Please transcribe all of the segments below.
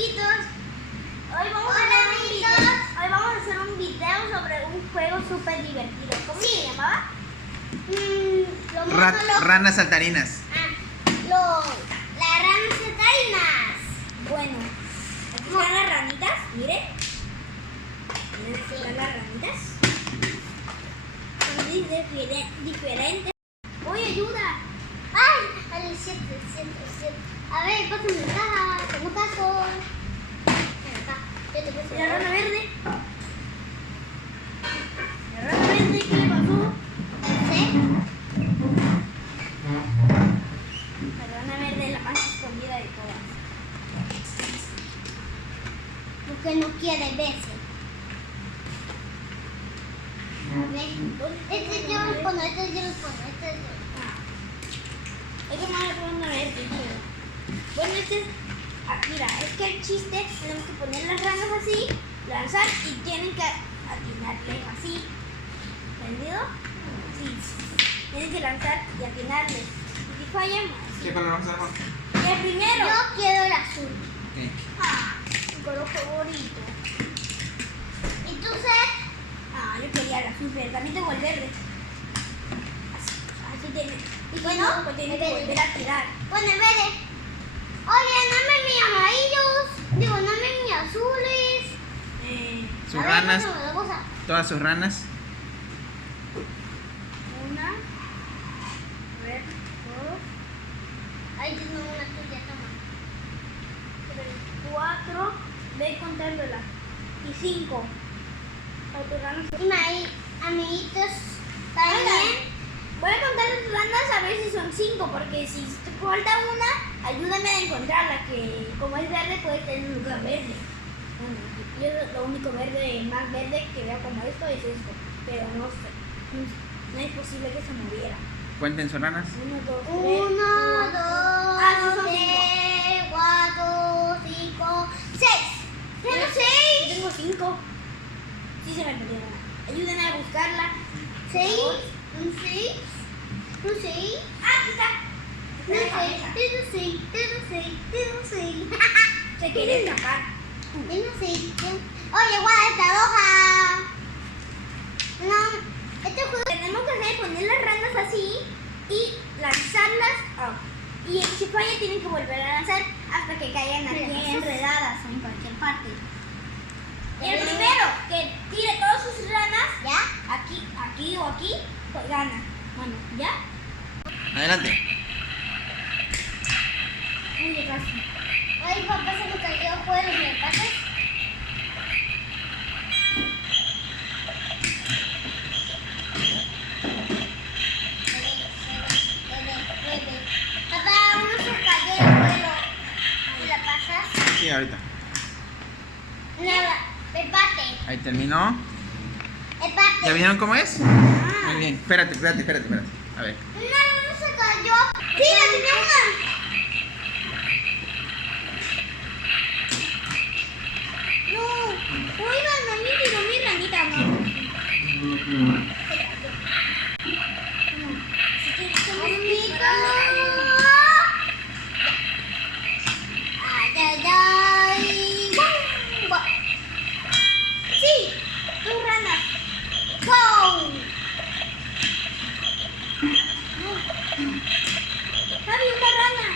amiguitos. Hoy vamos a hacer un video sobre un juego súper divertido. ¿Cómo se llamaba? Ranas saltarinas. Las ranas saltarinas. Bueno, aquí están las ranitas, mire. Miren, aquí están las ranitas. Son diferentes. ¡Uy, ayuda! ¡Ay! Al siento. A ver, pásame la caja. Tengo caso. Ven acá. Yo te paso la rana verde. La rana verde, ¿qué le pasó? No sé. La rana verde es la más escondida de todas. Porque no quiere verse. Este yo lo pongo, Es que no le pongo a ver, bueno, mira, es que el chiste tenemos que poner las ranas así, lanzar y tienen que atinarle así. ¿Entendido? Sí. Tienen que lanzar y atinarle. Y si fallan, así. ¿Qué color vamos a hacer? El primero. Yo quiero el azul. Okay. Mi color favorito. ¿Y tú, Seth? Yo quería el azul, pero también tengo el verde. Así tiene. Y bueno, pues tiene que volver a tirar. Bueno, el verde. Oye, dame mis amarillos. Digo, dame mis azules. Sus ranas. Todas sus ranas. Una. A ver, dos. Ahí tengo una tuya, toma. 3, 4. Ve contándolas. Y 5. Y amiguitos, también. Voy a contar las ranas a ver si son 5, porque si te falta una, ayúdame a encontrarla, que como es verde puede tener un lugar verde. Bueno, yo lo único verde, más verde que veo como esto es esto, pero no sé, no es posible que se moviera. Cuenten sus ranas. 1, 2, 3, 4, 5, 6. Tengo 6. Tengo 5. Sí se me perdió una. Ayúdenme a buscarla. 6. Un 6. Un 6. Aquí está. Tengo 6. Se quiere escapar. Tengo 6. Oye, guarda esta hoja. No. Este juego tenemos que hacer poner las ranas así y lanzarlas. Y si falla tienen que volver a lanzar hasta que caigan aquí enredadas o en cualquier parte. El primero que tire todas sus ranas, ¿ya? Aquí o aquí, pues gana. Bueno, ¿ya? Adelante. Muy fácil. Ay, papá, se me cayó fuera, ¿me pasas? Papá, uno se cayó el vuelo. ¿Me la pasas? Sí, ahorita. Nada, empate. Ahí terminó. Empate. ¿Ya vieron cómo es? Muy bien. Espérate. A ver. No se cayó. Sí, la tenía una. No, oigan, no me tiró mi ranita, no. Sí, tus ranas. ¡Go! Javi, una rana.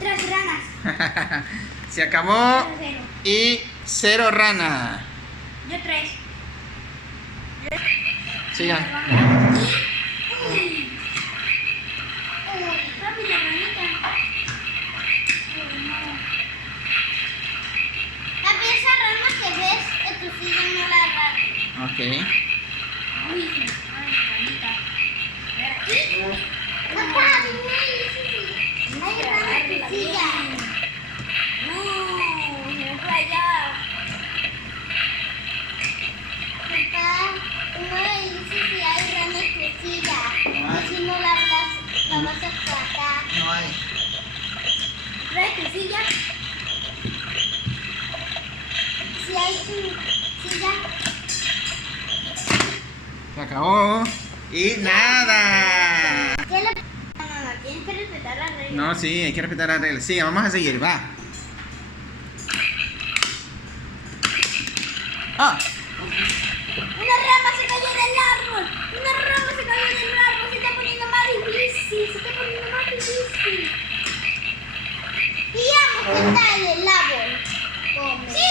3 ranas. Se acabó. 0. Y 0 rana. Yo 3. Sigan. Papi, la ranita. Papi, esa rana que ves en tu silla no la agarres. Ok. Uy, se me fue la ranita. A ver, aquí. Papá, no hay rana en tu silla. No, se me fue allá. Papá, tú no le dices si hay rana en tu silla. Y si no la vas a sacar. No hay. ¿Trae tu silla? Si hay tu silla. Se acabó. Y nada. No, tienes que respetar las reglas. reglas. No, sí, hay que respetar las reglas. Sí, vamos a seguir, va. Ah, Una rama se cayó del árbol. Una rama se cayó del árbol. Se está poniendo más difícil. Se está poniendo más difícil. Digamos que está en el árbol. Sí.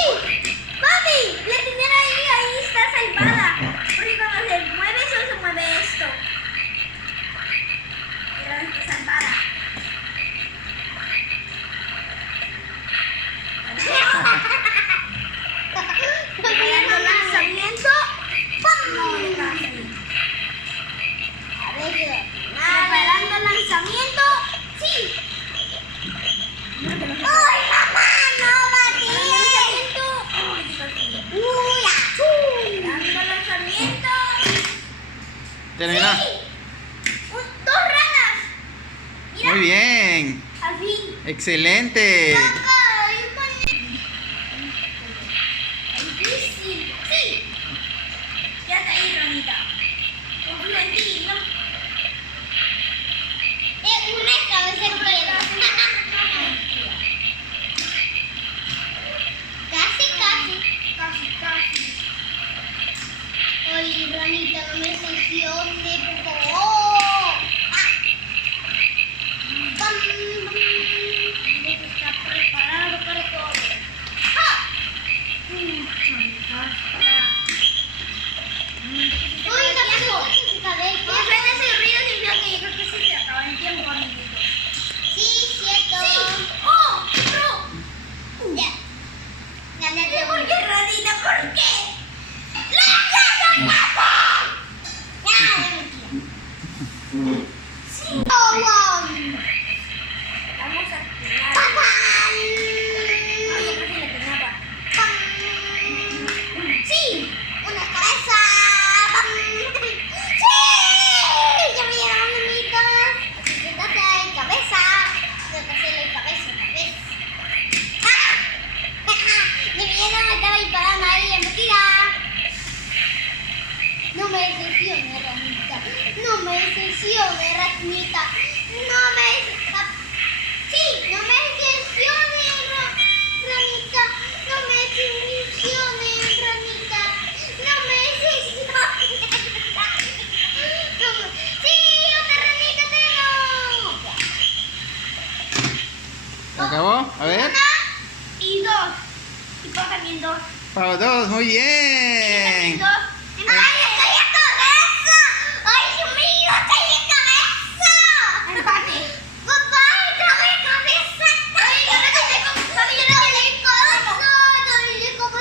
Mami, la primera ahí está salvada. Porque cuando se mueve solo se mueve esto. Pero está salvada. Preparando lanzamiento. ¡Pum! No, le casi. A ver, preparando lanzamiento. Sí. ¡Ay, mamá! ¡No, lanzamiento! ¡Uy, azul! Dando lanzamiento. terminó. Sí. Dos ranas. Mira, Muy bien. al fin. Excelente. Difícil. Sí. Ya está ahí, ranita. Confío en ti, ¿no? Una cabeza entera. Casi, casi. Casi, casi. Oye, ranita, no me decepcione, por favor. Está preparado para todo. Uy, ¿qué suena ese ruido? Significa que yo creo que se acaba el tiempo, amiguito. Sí, cierto. Sí. ¡Oh! ¡No! Ya. ¿Por qué, Radita? ¿Por qué? ¡No! Ya, sí. Oh, wow. Vamos a tirar. Oye, casi la tenaba. ¡Sí! ¡Una cabeza! ¡Sí! ¡Ya me llegaron amiguitos! Así que trata de cabeza. Tengo que hacerle cabeza otra vez. ¡Ah! ¡De miedo me estaba disparando ahí en metida! No me decepcione, ranita. No me decepcione, ranita. No me decepcione. Sí, no me decepcione, ranita. No me decepcione, ranita. No me decepcione. Sí, otra ranita tengo. ¿Se acabó? A ver. Una y dos. Y Pau también dos. Para dos, muy bien. Dos. ¡Ay, estoy en cabeza! ¡Ay, Dios mío, estoy en cabeza! Empate. ¡Papá, estoy en cabeza! ¡Ay, yo no te como... ¡Papi, yo no te como...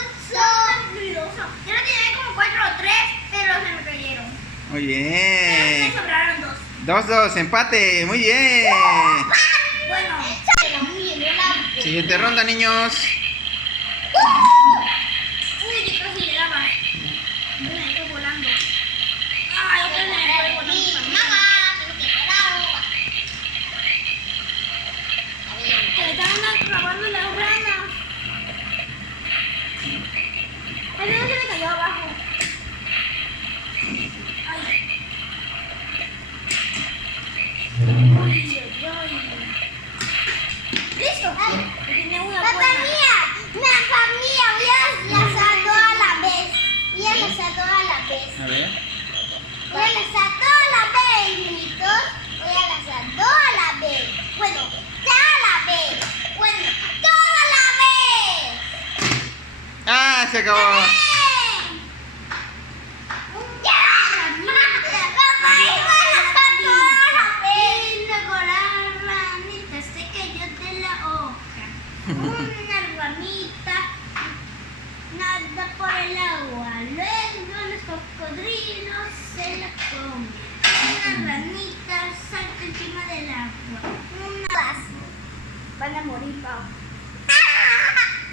Yo no tenía como 4 o 3, pero se me cayeron. Muy Pero me bien. sobraron 2. 2-2, empate. Muy bien. Bueno. Siguiente ronda, niños. Uy, yo casi le daba. Yo me estoy volando. Ay, otra vez me estoy volando. Mamá, tengo que parar. Se están clavando las ranas. Ay, no se me cayó abajo. Ay. Uy, ay. ¿Listo? Tiene una buena. Papá mía, voy a lanzar todo a la vez. Voy a lanzar todo a la vez. A ver. Voy a lanzar todo a la vez, niñitos. Voy a lanzar todo a la vez. Bueno, todo a la vez. Bueno, todo a la vez. Ah, se acabó. ¡Ya! Papá, iba a lanzar todo a la vez. Y luego la ranita se cayó de la hoja. Una ramita nada por el agua. Luego los cocodrilos se la comen. Una ranita salta encima del agua. Unas van a morir, Pau.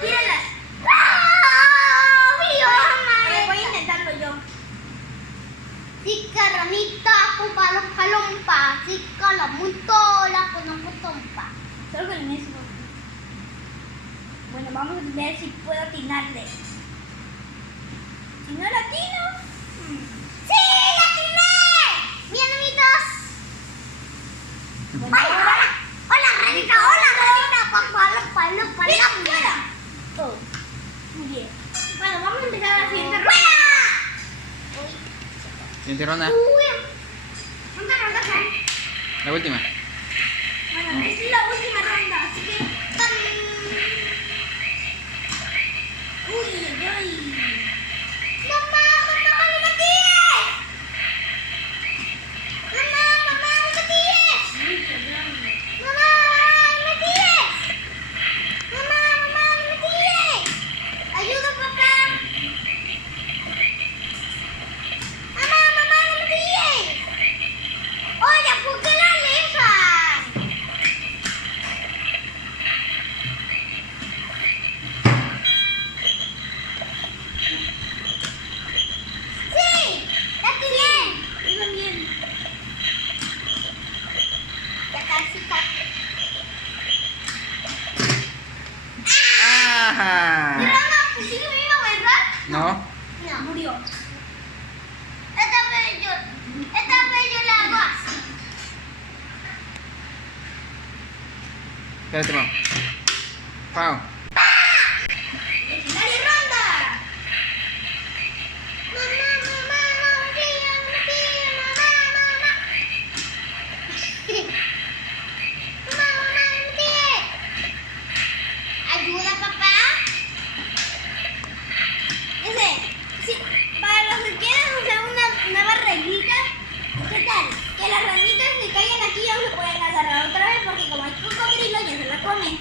¡Tíralas! Voy a intentarlo yo. Chica ranita, pupa los palompa. Chica la mutola, con la mutompa. Solo con el mismo. Bueno, vamos a ver si puedo atinarle. Si no la atino. ¡Sí! ¡La atiné! ¡Bien, amiguitos! Bueno, ahora. ¡Hola, Siguiente ronda. ¿Cuántas rondas son? La última. Bueno, es la última ronda, así que... Uy, uy. ¡Mamá, mamá, no me tires! ¡Mamá, mamá, no me tires! ¡Mamá, no me tires! ¡Mamá, mamá, no me tires! ¡Ayuda, papá! ¡Mamá, mamá, no me tires! ¡Oye, ¿por qué la alejan? ¡Sí! ¡Ya bien! Iba bien. Ya casi, casi. ¡Ah! Pero no, pues sigue vivo, ¿verdad? No. No. Murió. Esta vez yo la hago así. Espérate, Pau. Pau. ¡Dale ronda! Mamá, mamá, no me tires, mamá, mamá. Mamá, mamá, no me tires. ¿Ayuda, papá? Sí, para los que quieren usar una nueva reglita, ¿qué tal? Que las ranitas que caigan aquí ya no se pueden agarrar otra vez porque como hay cocodrilo ya se la comen.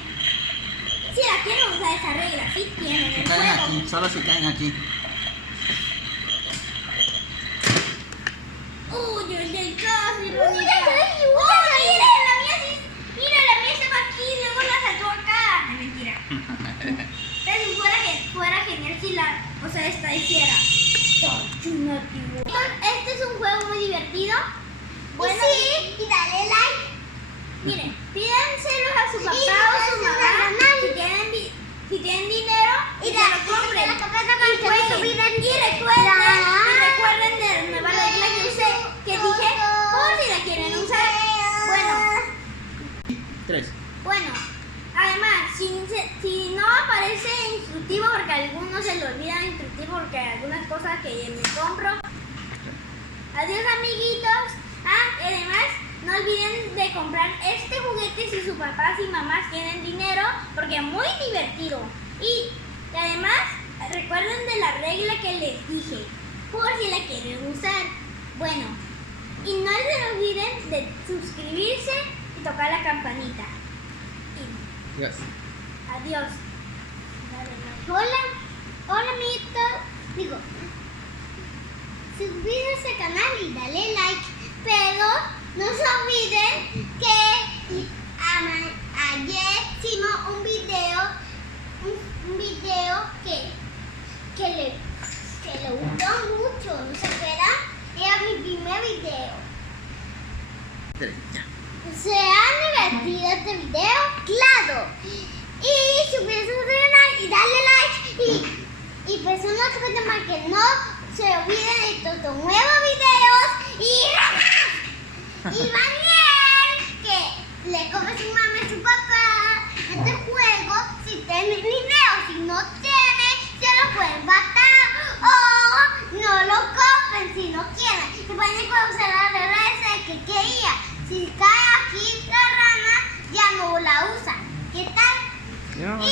Si la quieren usar esa regla, sí tienen Se el caen juego. aquí, solo se caen aquí. Uy, casi, Ronita. ¡Oh, mira! La mía sí. Mira, la mía estaba aquí y luego la saltó acá. Es mentira. Pero si fuera genial si la, o sea, esta hiciera. Este es un juego muy divertido. Bueno, sí, y dale like. Miren, pídanselos a su papá o su mamá si tienen dinero y se lo compren. Y jueguen. Y recuerden de la nueva regla que dije, por si la quieren usar. Bueno. 3. Bueno, además, si no aparece instructivo, porque a algunos se le olvida instructivo, porque hay algunas cosas que me compro. Adiós, amiguitos. Y además, no olviden de comprar este juguete si sus papás y mamás tienen dinero, porque es muy divertido. Y además, recuerden de la regla que les dije, por si la quieren usar. Bueno, y no se olviden de suscribirse y tocar la campanita. Dios. Adiós. Hola amiguitos. Digo, suscríbanse al canal y dale like. Pero no se olviden que ayer hicimos un video que le gustó mucho. ¿No se acuerdan? Era mi primer video. 3. Ya. ¿Se han divertido este video? ¡Claro! Y suscríbanse al canal y dale like. Y personas para que no se olviden de estos nuevos videos. Y Daniel, que le come a su mamá y a su papá este juego si tiene dinero. Si no tiene, se lo pueden matar. O no lo compren si no quieren. Y pueden usar la regla esa que quería. Si cae aquí la rana, ya no la usan. ¿Qué tal? Ya. Y